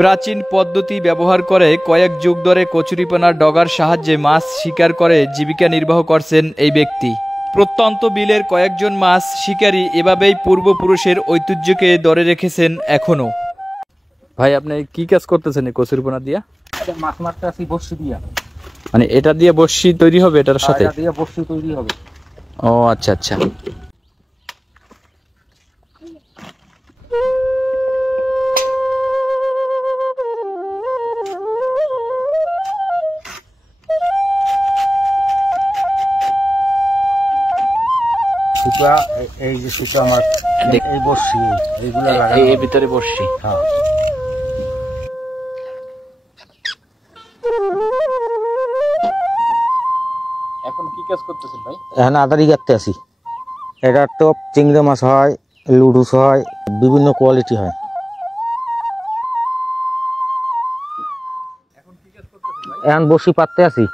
প্রাচীন পদ্ধতি ব্যবহার করে কয়েক যুগ ধরে কচুরিপানার ডগার সাহায্যে মাছ শিকার করে জীবিকা নির্বাহ করছেন এই ব্যক্তি। প্রত্যন্ত বিলের কয়েকজন মাছ শিকারী এভাবেই পূর্বপুরুষের ঐতিহ্যকে ধরে রেখেছেন এখনো। ভাই আপনি কি কাজ করতেছেন এই কচুরিপানা দিয়া? মাছ মারতে আসি বড়শি দিয়া। মানে এটা দিয়ে বড়শি তৈরি হবে? এটার সাথে এটা দিয়ে বড়শি তৈরি হবে। ও আচ্ছা আচ্ছা। এই যে সুতো আমার এই বড়শি এইগুলা লাগানো এই ভিতরে বড়শি। হ্যাঁ। এখন কি কাজ করতেছেন ভাই? এখন আদারি কাটতে আসি। এটা টপ চিংড়ি মাছ হয়, লুডুস হয়, বিভিন্ন কোয়ালিটি হয়। এখন কি কাজ করতেছেন ভাই? এখন বড়শি পাততে আসি।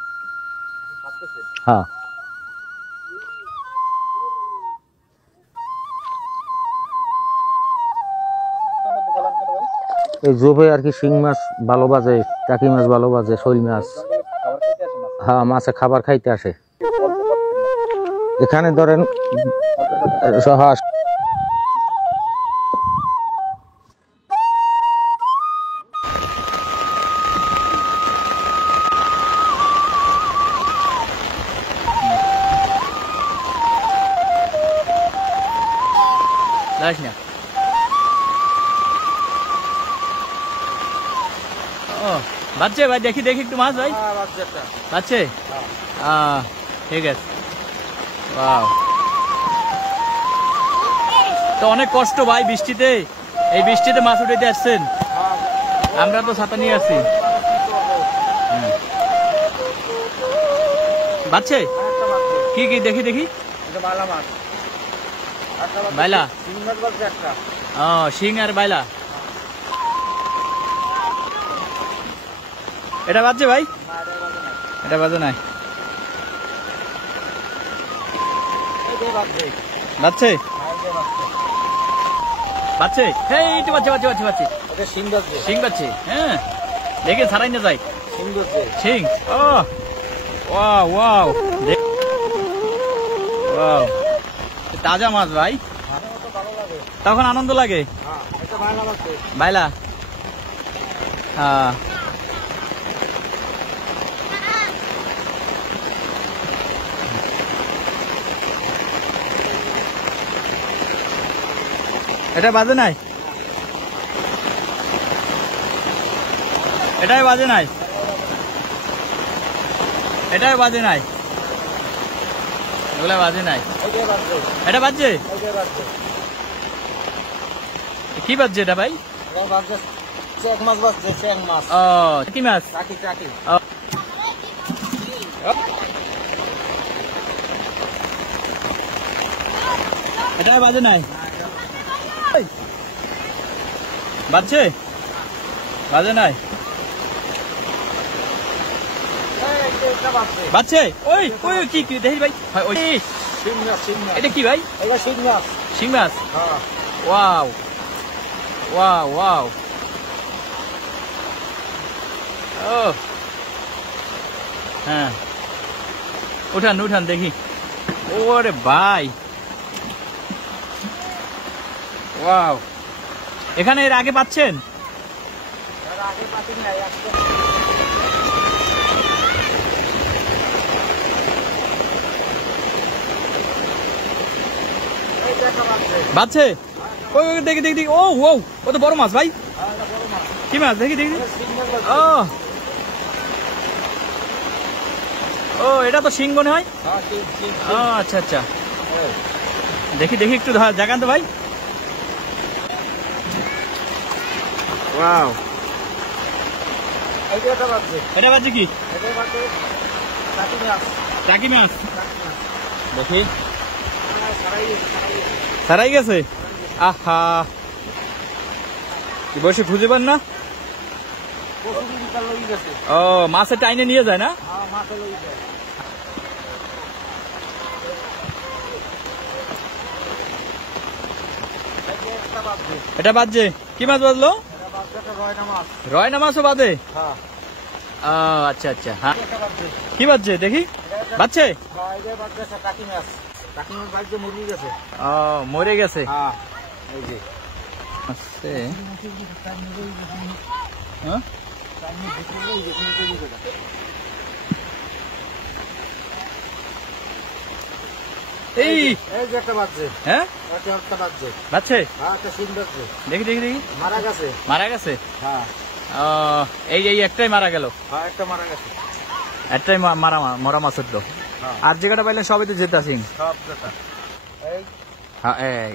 হ্যাঁ। এই জবে আর কি শিং মাছ ভালো বাজে, টাকি মাছ ভালো বাজে, শৈল মাছ। হ্যাঁ, মাছে খাবার খাইতে আসে। এখানে ধরেন বাচ্চে ভাই, দেখি দেখি একটু মাছ ভাই। বাচ্চে ঠিক আছে। তো অনেক কষ্ট ভাই বৃষ্টিতে, এই বৃষ্টিতে মাছ উঠাইতে আসছেন। আমরা তো ছাতা নিয়ে আসছি। বাচ্চে কি কি দেখি দেখি? বাইলা, শিং আর বাইলা। এটা বাজছে ভাই? এটা বাজে নাই। বাজছে বাজছে, এইটু বাজছে বাজছে বাজছে বাজছে শিং বাজছে। হ্যাঁ, দেখে ছাড়াই না যায় শিং। ও ওয়াও ওয়াও, ওয়াও, তাজা মাছ ভাই, তখন আনন্দ লাগে। বাইলা, হ্যাঁ। এটা বাজে নাই, এটাই বাজে নাই, এটাই বাজে নাই, এগুলা বাজে নাই। এটা বাজছে? কি বাজছে এটা ভাই? কি মাছ? এটাই বাজে নাই, বাজছে? বাজে নাই, বাজছে? ওই ওই কি কি দেখি ভাই? ওই এটা কি ভাই? শিং মাছ। ওয়াও ওয়াও ওয়াও, ও হ্যাঁ, উঠান উঠান দেখি। ওরে ভাই, ওয়াও। এখানে এর আগে পাচ্ছেন? বাচ্চে? ওই দেখি দেখি দেখি। ও ও, ও তো বড় মাছ ভাই। কি মাছ দেখি দেখি? ও ও, এটা তো শিং মনে হয়। ও আচ্ছা আচ্ছা, দেখি দেখি একটু জাগান তো ভাই। ওয়াও, এটা বাজছে কি? টাকি মাছ। দেখি, ছাড়াই গেছে। আহা, কি বসে খুঁজে পান না? ও, মাছের টাইনে নিয়ে যায় না? এটা বাজছে। কি মাছ বাজলো? রয়না মাছও বাদে? ও আচ্ছা আচ্ছা। হ্যাঁ কি বাজছে দেখি? বাজছে? ও মরে গেছে। আচ্ছা হ্যাঁ এই যে একটা বাজছে। হ্যাঁ বাজছে, দেখি দেখি দেখি। মারা গেছে। এই এই একটাই মারা গেল। একটাই মরা মাছের তো। আর যে কটা পাইলেন সবই তো জেতা সিং। হ্যাঁ এই